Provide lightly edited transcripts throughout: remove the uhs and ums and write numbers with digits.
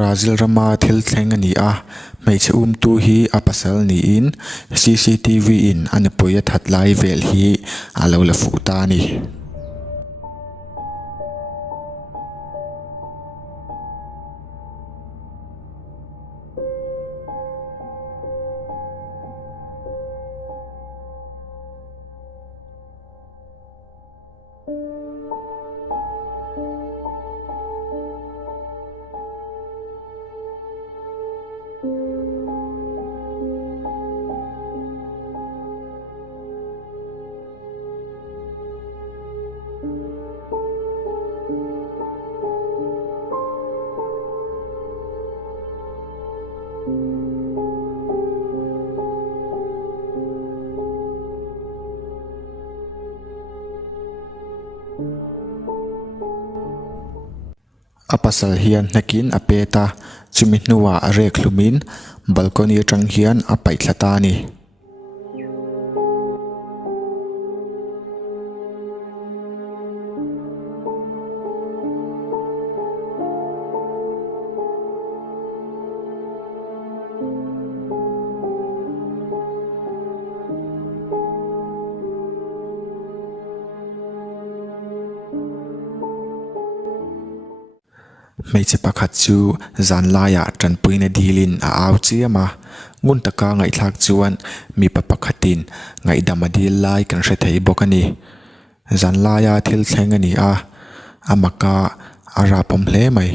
Brazil rama thil thleng ani a meiche tu hi apasal ni in CCTV in anipoya thatlai vel hi alo la fu ta ni apasal hian nakin apeta chumi nuwa arek hlumin balcony atang hian apai thlata ni meiche pakhat chu zanlaya tanpuina dilin a au chiama ngun taka ngai thlak chuan mi pakhatin ngai damadil lai kan hre thei bokani zanlaya thil thleng ani a amaka ara pom hle mai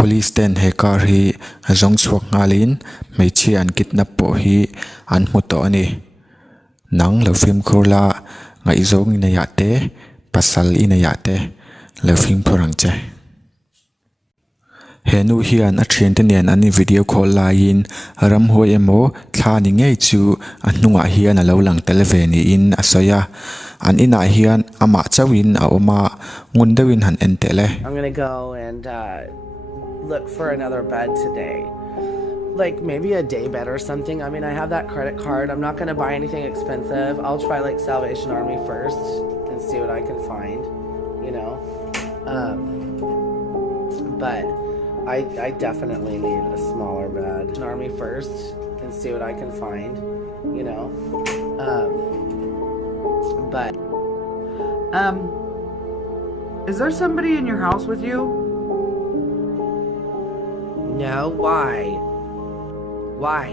police ten hekar hi zong chuak ngalin meichi an kidnap po hi an hmuto ani nang lo film khurla ngai zong ina ya te pasal ina ya te lo film phurang che henu hian a thian te nen ani video call lain ram hoi emo thla ni ngei chu anunga hian alo lang televe ni in asoya an ina hian ama chawin a oma ngundawin han entele I'm gonna go and look for another bed today, like maybe a day bed or something. I mean, I have that credit card. I'm not gonna buy anything expensive. I'll try like Salvation Army first and see what I can find, you know. But I definitely need a smaller bed. Army first and see what I can find, you know. But is there somebody in your house with you? No, why? Why?